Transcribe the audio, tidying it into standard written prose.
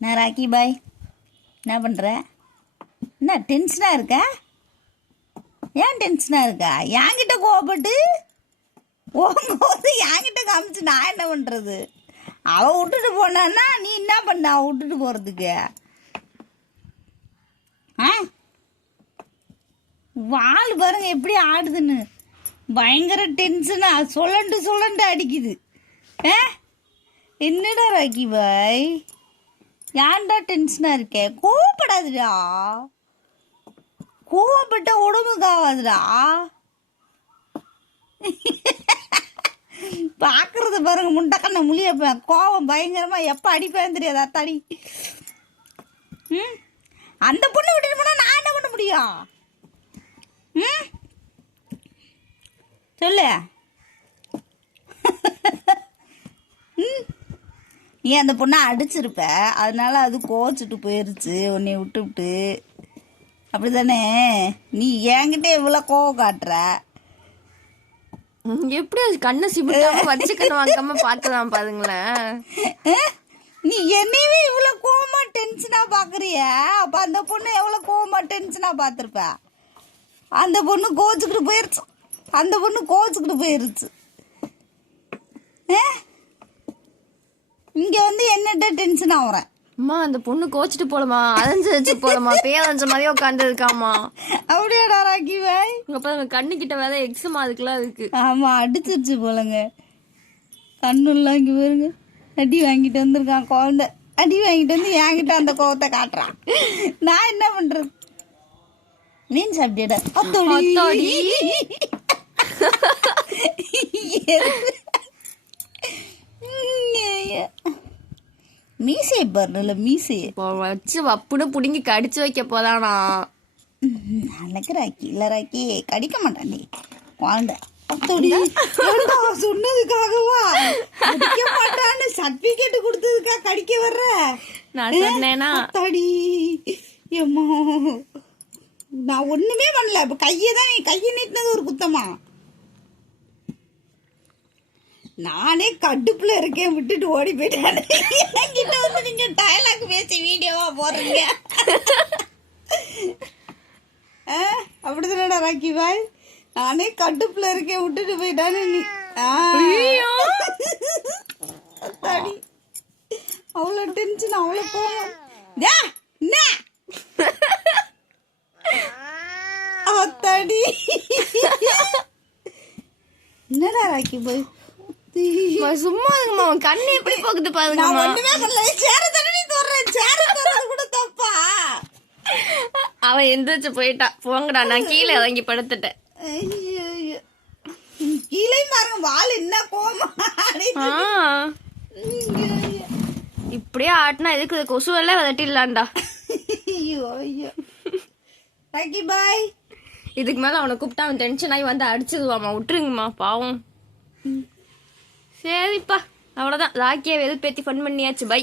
நான் ராக்கி பாய். என்ன பண்ணுற? என்ன டென்ஷனாக இருக்கா? ஏன் டென்ஷனாக இருக்கா? என்கிட்ட கோவப்பட்டு போகும்போது என்கிட்ட காமிச்சு நான் என்ன பண்ணுறது? அவள் விட்டுட்டு போனான்னா நீ என்ன பண்ண அவள் விட்டுட்டு போகிறதுக்கு? ஆ, வால் பாருங்க எப்படி ஆடுதுன்னு. பயங்கர டென்ஷனா சொல்லண்டு அடிக்குது. என்னடா ராக்கி பாய், ஏன்டா டென்ஷனாக இருக்கே? கோவப்படாதுடா, கோவப்பட்ட உடம்புக்கு ஆகாதுடா. பார்க்கறது பாருங்க, முண்டக்கண்ண முழியப்பேன். கோவம் பயங்கரமா எப்போ அடிப்பேன் தெரியாது. அத்தாடி, அந்த பொண்ணு விட்டுட்டு போனா நான் என்ன பண்ண முடியும்? சொல்லு. நீ அந்த பொண்ணை அடிச்சிருப்ப, அதனால அது கோச்சிட்டு போயிருச்சு உன்னை விட்டு. அப்படிதானே? நீ என்கிட்ட இவ்வளோ கோவம் காட்டுற. எப்படி கண்ணை சிபிட்டாம வச்சுக்கணும் வாங்காம பார்க்கலாம் பாருங்களேன். நீ என்னையவே இவ்வளோ கோவமா டென்ஷனா பார்க்குறிய, அப்போ அந்த பொண்ணு எவ்வளோ கோவமா டென்ஷனா பார்த்துருப்ப. அந்த பொண்ணு கோச்சுக்கிட்டு போயிருச்சு. இங்க வந்து என்னட்ட டென்ஷன் ஆகுறேன். அம்மா அந்த பொண்ணு கோச்சிட்டு போலமா, அலைஞ்சு போலமா, பேரஞ்ச மாதிரியே உட்காந்து இருக்காமா. அப்படியாடா ராக்கி பாய்? இங்க பாருங்க, கண்ணு கிட்ட வேற எக்ஸமா அதுக்கெல்லாம் இருக்கு. ஆமா, அடிச்சிருச்சு போலங்க. கண்ணுலாம் இங்க பாருங்க, அடி வாங்கிட்டு வந்திருக்கான் குழந்தை. அடி வாங்கிட்டு வந்து என்கிட்ட அந்த கோவத்தை காட்டுறான். நான் என்ன பண்றது? மீன் சாப்பிட்டியடா? அத்தாடி. மீசையை பாருல, மீசையை வச்சு வப்புன்னு புடுங்கி கடிச்சு வைக்க போதானா? எனக்கு ராக்கி இல்ல, ராக்கி கடிக்க மாட்டாண்டி குழந்தை. சொன்னதுக்காகவா கடிக்க மாட்டான்னு சர்டிபிகேட் கொடுத்ததுக்கா கடிக்க வர்ற? நான் சொன்னேனா? அத்தாடி ஏம்மா, நான் ஒண்ணுமே பண்ணல. இப்ப கையை நீட்டினது ஒரு குத்தமா? நானே கடுப்புல இருக்கேன், விட்டுட்டு ஓடி போயிட்டேன். என்கிட்ட வந்து நீங்க டயலாக் பேசி வீடியோவா போடுறீங்க. அப்படிதானடா ராக்கி பாய்? நானே கடுப்புல இருக்கேன், விட்டுட்டு போயிட்டானு நீ. அத்தாடி, அவ்வளோ டென்ஷன், அவ்வளோ கோவம். அத்தாடி, என்னடா ராக்கி பாய்? சும்மா இருக்குமா, கண்ணு எப்படி போகுது பாருங்க. கூட தப்பா? அவன் எந்திரிச்சு போயிட்டா. போங்கடா, நான் கீழே இறங்கி படுத்துட்டேன். கீழே பாருங்க, வால் என்ன கோமா. இப்படியே ஆட்டினா எதுக்கு கொசு எல்லாம் விரட்டிடலான்டா. ராக்கி பாய், இதுக்கு மேல அவனை கூப்பிட்டா அவன் டென்ஷன் ஆகி வந்து அடிச்சிருவாமா. விட்டுருங்கம்மா, பாவம். சரிப்பா, அவ்வளவுதான். ராக்கியை வெறுப்பேத்தி ஃபன் பண்ணியாச்சு. பை.